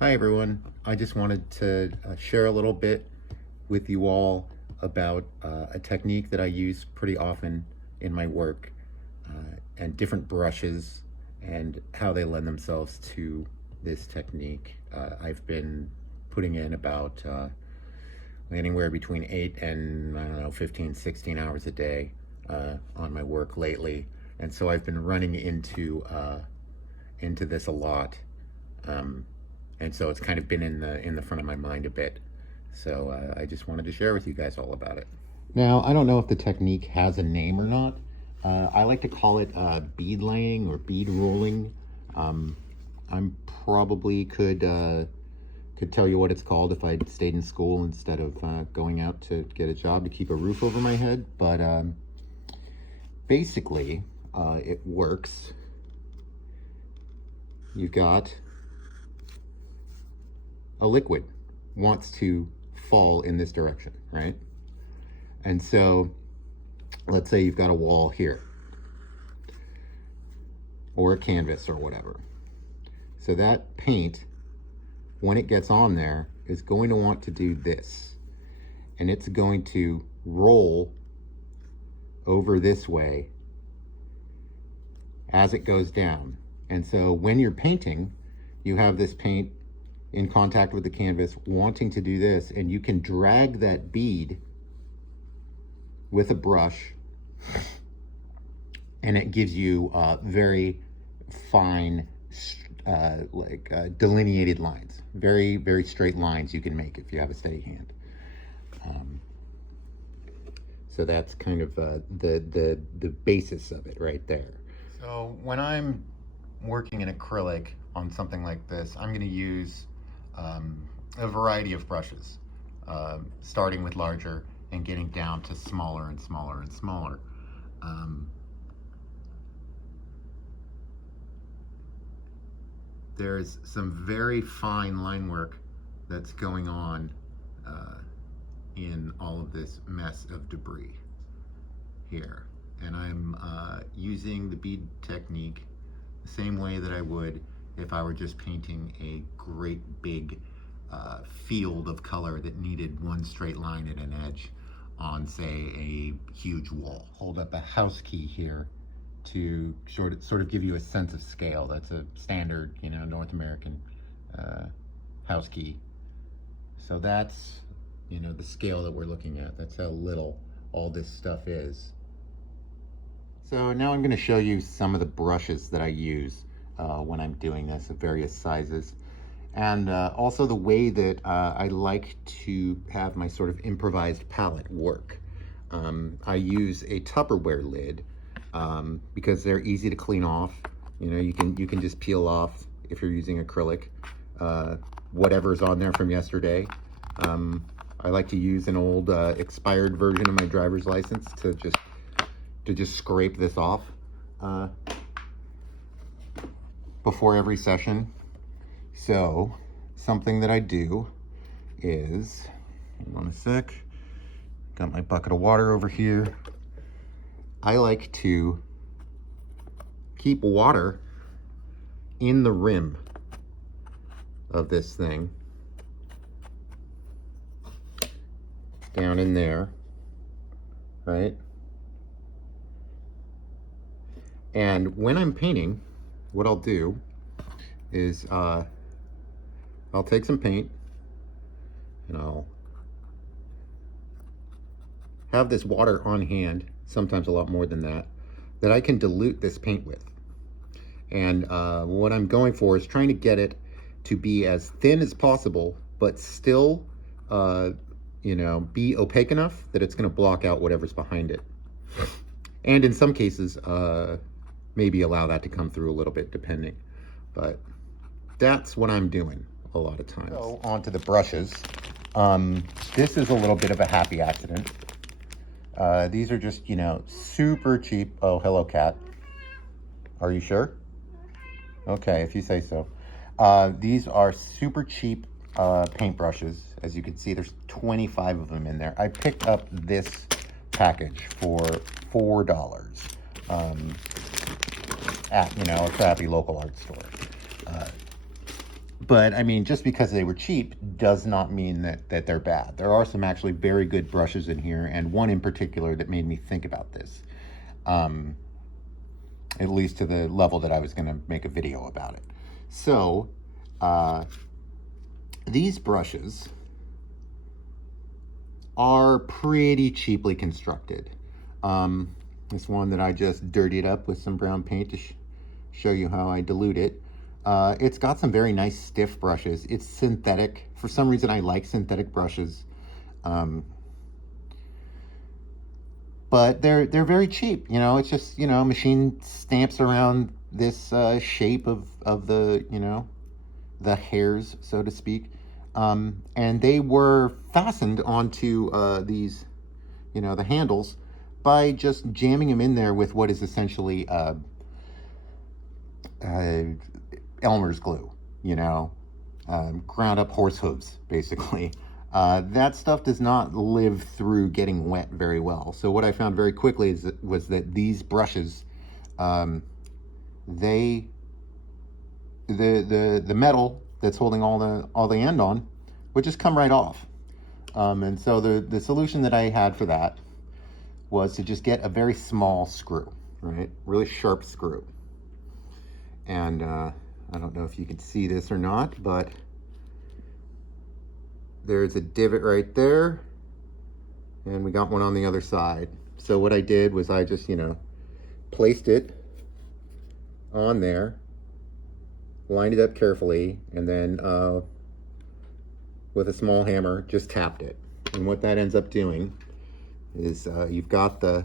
Hi everyone. I just wanted to share a little bit with you all about a technique that I use pretty often in my work and different brushes and how they lend themselves to this technique. I've been putting in about anywhere between 8 and, I don't know, 15, 16 hours a day on my work lately. And so I've been running into this a lot. And so it's kind of been in the front of my mind a bit. So I just wanted to share with you guys all about it. Now, I don't know if the technique has a name or not. I like to call it bead laying or bead rolling. I'm probably could tell you what it's called if I'd stayed in school instead of going out to get a job to keep a roof over my head. But basically, it works. You've got a liquid wants to fall in this direction, right? And so let's say you've got a wall here or a canvas or whatever. So that paint, when it gets on there, is going to want to do this. And it's going to roll over this way as it goes down. And so when you're painting, you have this paint in contact with the canvas wanting to do this, and you can drag that bead with a brush and it gives you very fine delineated lines, very, very straight lines you can make if you have a steady hand. So that's kind of the basis of it right there. So when I'm working in acrylic on something like this, I'm going to use a variety of brushes, starting with larger and getting down to smaller and smaller and smaller. There's some very fine line work that's going on in all of this mess of debris here. And I'm using the bead technique the same way that I would if I were just painting a great big field of color that needed one straight line at an edge on, say, a huge wall. Hold up a house key here to sort of give you a sense of scale. That's a standard, North American house key. So that's, the scale that we're looking at. That's how little all this stuff is. So now I'm going to show you some of the brushes that I use when I'm doing this of various sizes. And also the way that I like to have my sort of improvised palette work. I use a Tupperware lid because they're easy to clean off. You can just peel off, if you're using acrylic, whatever's on there from yesterday. I like to use an old expired version of my driver's license to just scrape this off before every session. So something that I do is, hold on a sec, got my bucket of water over here. I like to keep water in the rim of this thing, down in there, right? And when I'm painting, what I'll do is I'll take some paint and I'll have this water on hand, sometimes a lot more than that I can dilute this paint with. And what I'm going for is trying to get it to be as thin as possible, but still, be opaque enough that it's going to block out whatever's behind it. And in some cases, maybe allow that to come through a little bit, depending. But that's what I'm doing a lot of times. So onto the brushes. This is a little bit of a happy accident. These are just, super cheap. Oh, hello, cat. Are you sure? Okay, if you say so. These are super cheap paint brushes. As you can see, there's 25 of them in there. I picked up this package for $4 at, a crappy local art store. But I mean, just because they were cheap does not mean that they're bad. There are some actually very good brushes in here, and one in particular that made me think about this, at least to the level that I was going to make a video about it. So, these brushes are pretty cheaply constructed. This one that I just dirtied up with some brown paint to show you how I dilute it. It's got some very nice stiff brushes. It's synthetic. For some reason, I like synthetic brushes. But they're very cheap. You know, it's just, you know, machine stamps around this shape of the, you know, the hairs, so to speak. And they were fastened onto these, you know, the handles by just jamming them in there with what is essentially Elmer's glue, you know, ground up horse hooves, basically. That stuff does not live through getting wet very well. So what I found very quickly was that these brushes, the metal that's holding all the end on would just come right off. And so the solution that I had for that was to just get a very small screw, right? Really sharp screw. And I don't know if you can see this or not, but there's a divot right there, and we got one on the other side. So what I did was I just, you know, placed it on there, lined it up carefully, and then with a small hammer just tapped it. And what that ends up doing is you've got the,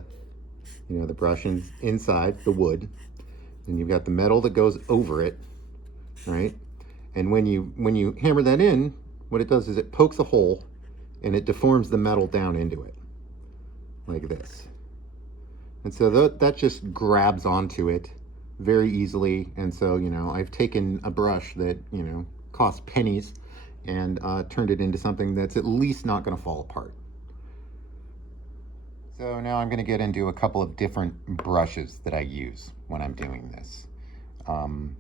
you know, the brush inside the wood, and you've got the metal that goes over it, right? And when you hammer that in, what it does is it pokes a hole and it deforms the metal down into it like this. And so that just grabs onto it very easily. And so, you know, I've taken a brush that, you know, cost pennies and turned it into something that's at least not going to fall apart. So now I'm going to get into a couple of different brushes that I use when I'm doing this.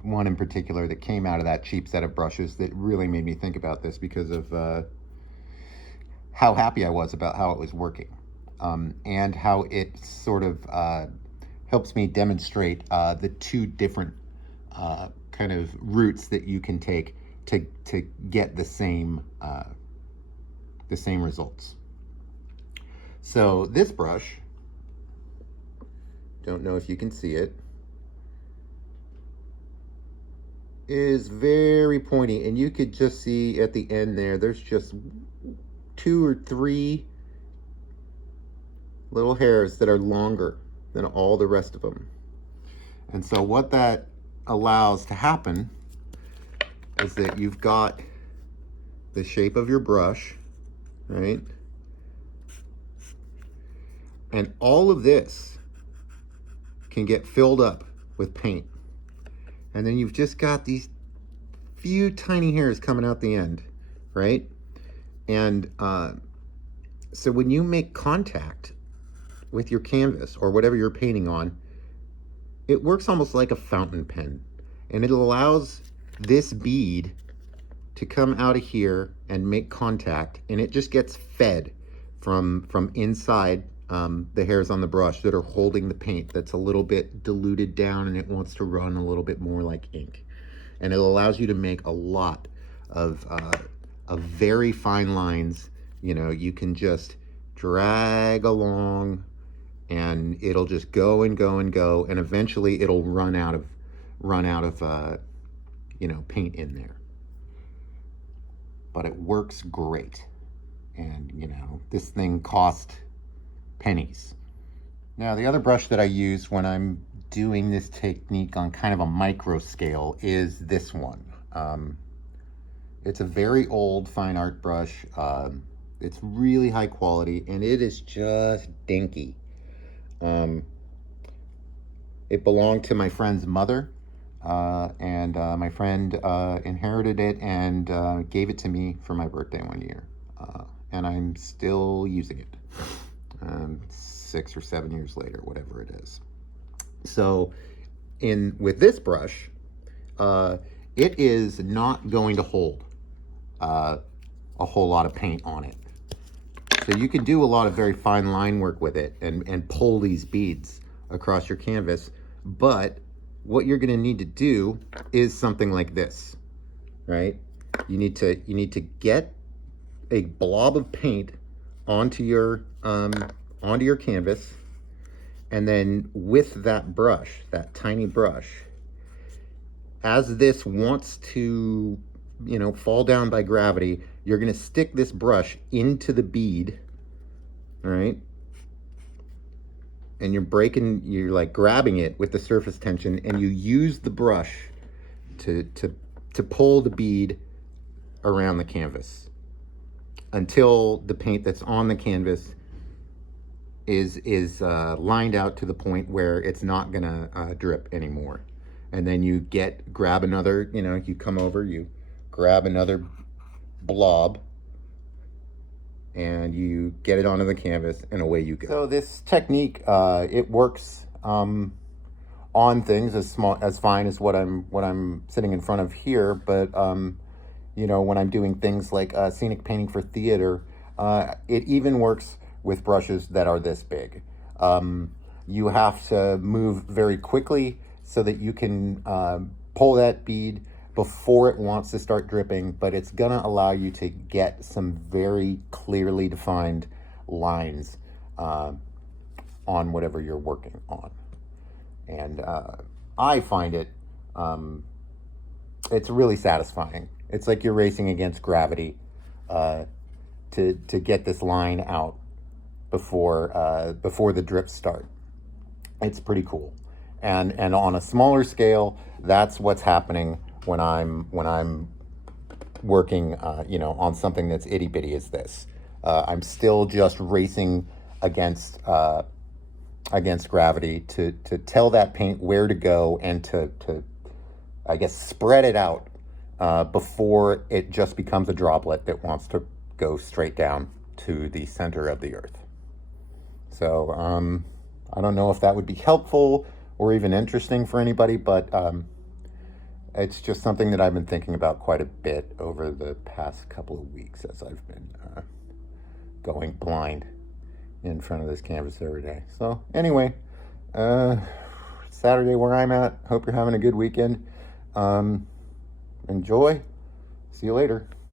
One in particular that came out of that cheap set of brushes that really made me think about this because of how happy I was about how it was working, and how it sort of helps me demonstrate the two different kind of routes that you can take to get the same results. So this brush, don't know if you can see it, is very pointy, and you could just see at the end there's just 2 or 3 little hairs that are longer than all the rest of them. And so what that allows to happen is that you've got the shape of your brush, right? And all of this can get filled up with paint. And then you've just got these few tiny hairs coming out the end, right? And so when you make contact with your canvas or whatever you're painting on, it works almost like a fountain pen. And it allows this bead to come out of here and make contact, and it just gets fed from inside the hairs on the brush that are holding the paint that's a little bit diluted down, and it wants to run a little bit more like ink. And it allows you to make a lot of very fine lines. You know, you can just drag along and it'll just go and go and go, and eventually it'll run out of you know, paint in there. But it works great. And, you know, this thing cost pennies. Now, the other brush that I use when I'm doing this technique on kind of a micro scale is this one. It's a very old fine art brush. It's really high quality, and it is just dinky. It belonged to my friend's mother, and my friend inherited it and gave it to me for my birthday one year. And I'm still using it 6 or 7 years later, whatever it is. So with this brush, it is not going to hold a whole lot of paint on it. So you can do a lot of very fine line work with it and pull these beads across your canvas, but what you're going to need to do is something like this, right? You need to get a blob of paint onto your canvas, and then with that brush, that tiny brush, as this wants to, fall down by gravity, you're going to stick this brush into the bead, all right? And you're like grabbing it with the surface tension, and you use the brush to pull the bead around the canvas until the paint that's on the canvas is lined out to the point where it's not gonna drip anymore. And then you grab another, you come over, you grab another blob, and you get it onto the canvas, and away you go. So this technique, it works on things as fine as what I'm sitting in front of here, but when I'm doing things like scenic painting for theater, it even works with brushes that are this big. You have to move very quickly so that you can pull that bead before it wants to start dripping, but it's gonna allow you to get some very clearly defined lines on whatever you're working on. And I find it, it's really satisfying. It's like you're racing against gravity to get this line out before the drips start. It's pretty cool. And on a smaller scale, that's what's happening when I'm working, on something that's itty bitty as this. I'm still just racing against gravity to tell that paint where to go and to I guess spread it out before it just becomes a droplet that wants to go straight down to the center of the earth. So I don't know if that would be helpful or even interesting for anybody, but it's just something that I've been thinking about quite a bit over the past couple of weeks as I've been going blind in front of this canvas every day. So anyway, Saturday where I'm at. Hope you're having a good weekend. Enjoy. See you later.